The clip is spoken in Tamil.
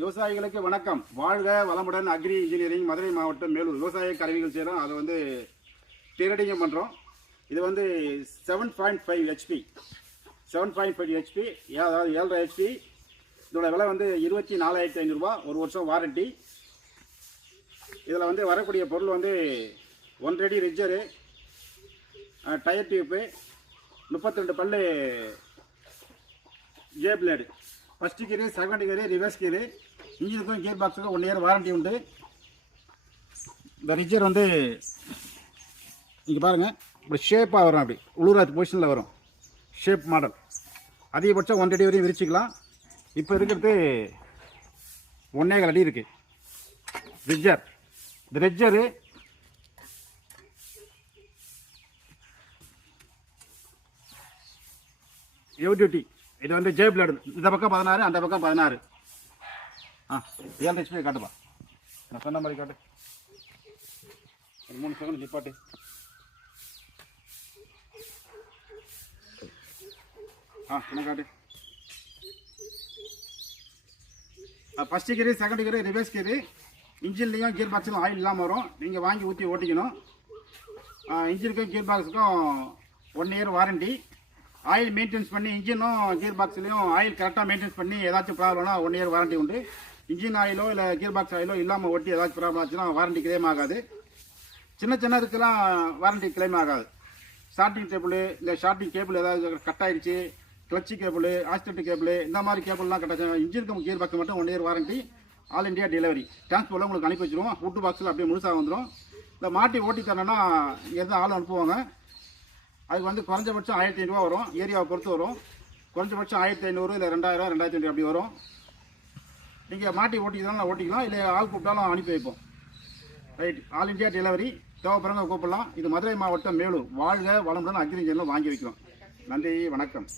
விவசாயிகளுக்கு வணக்கம். வாழ்க வளமுடன். அக்ரி இன்ஜினியரிங், மதுரை மாவட்டம், மேலூர். விவசாய கருவிகள் செய்கிறோம். அதை வந்து ட்ரேடிங்கும் பண்ணுறோம். இது வந்து 7.5 ஹெச்பி 7.5 ஹெச்பி, அதாவது 7.5 ஹெச்பி. இதோட விலை வந்து 24,500 ரூபா. ஒரு வருஷம் வாரண்டி. இதில் வந்து வரக்கூடிய பொருள் வந்து 1 அடி ரிஜ்ஜரு, டயர் டியூப்பு, 32 பல்லு J blade, first gear, second gear, reverse கீரு. இன்ஜினுக்கும் கியர் பாக்ஸுக்கும் 1 இயர் வாரண்டி உண்டு. இந்த ரிஜர் வந்து இங்கே பாருங்கள், இப்படி ஷேப்பாக வரும். அப்படி உளுராத் பொசிஷனில் வரும். Shape model. அதிகபட்சம் 1 அடி வரையும் விரிச்சிக்கலாம். இப்போ இருக்கிறது 1.25 அடி இருக்குது ரிஜர். இந்த ரிஜரு டியூட்டி. இது வந்து ஜே பிளேடு. இந்த பக்கம் 16, அந்த பக்கம் 16. 7 ஹெச்பி காட்டுப்பா. நான் சொன்ன மாதிரி காட்டு. ஒரு 3 செகண்ட் நிப்பாட்டு. என்ன காட்டு. First gear, second gear, reverse gear. இன்ஜின்லேயும் கியர் பாக்ஸிலும் ஆயில் இல்லாமல் வரும். நீங்கள் வாங்கி ஊற்றி ஓட்டிக்கணும். இன்ஜினுக்கும் கியர் பாக்ஸுக்கும் 1 இயர் வாரண்டி. ஆயில் மெயின்டெனன்ஸ் பண்ணி, இன்ஜினும் கியர் பாக்ஸ்லையும் ஆயில் கரெக்டாக மெயின்டெனன்ஸ் பண்ணி ஏதாச்சும் ப்ராப்ளம்னா 1 இயர் வாரண்டி உண்டு. இன்ஜின் ஆயிலோ இல்லை கியர் பாக்ஸ் ஆயிலோ இல்லாமல் ஓட்டி ஏதாச்சும் ப்ராப்ளம் ஆச்சுன்னா வாரண்டி கிளைம் ஆகாது. சின்னதுக்கெல்லாம் வாரண்டி கிளைம் ஆகாது. ஸ்டார்டிங் கேபிள் இல்லை ஷார்ட்டிங் கேபிள் ஏதாவது கட் ஆகிடுச்சு, கிளச்சி கேபிள், ஆக்சிடென்ட் கேபிள், இந்த மாதிரி கேபிள்லாம் கட்டாச்சு. இன்ஜினுக்கு கியர் பாக்ஸ் மட்டும் 1 year warranty. All India delivery. டிரான்ஸ்போர்ட்டில் உங்களுக்கு அனுப்பி வச்சிருவோம். ஃபுட்டு பாக்ஸில் அப்படியே முழுசாக வந்துடும். இந்த மாட்டி ஓட்டி தரணும்னா எந்த ஆளும் அனுப்புவாங்க. அதுக்கு வந்து குறைஞ்சபட்சம் 1,500 ரூபா வரும். ஏரியாவை பொறுத்து வரும். குறைஞ்சபட்சம் 1,500 இல்லை 2,000, 2,500 அப்படி வரும். நீங்கள் மாட்டி ஓட்டிக்கலாம், ஓட்டிக்கலாம். இல்லை ஆள் கூப்பிட்டாலும் அனுப்பி வைப்போம். ரைட். All India delivery. தேவைப்படுறவங்க கூப்பிடலாம். இது மதுரை மாவட்டம், மேலூர். வாழ்க வளமுடன் அக்ரி இன்ஜினியரில் வாங்கி வைக்கிறோம். நன்றி, வணக்கம்.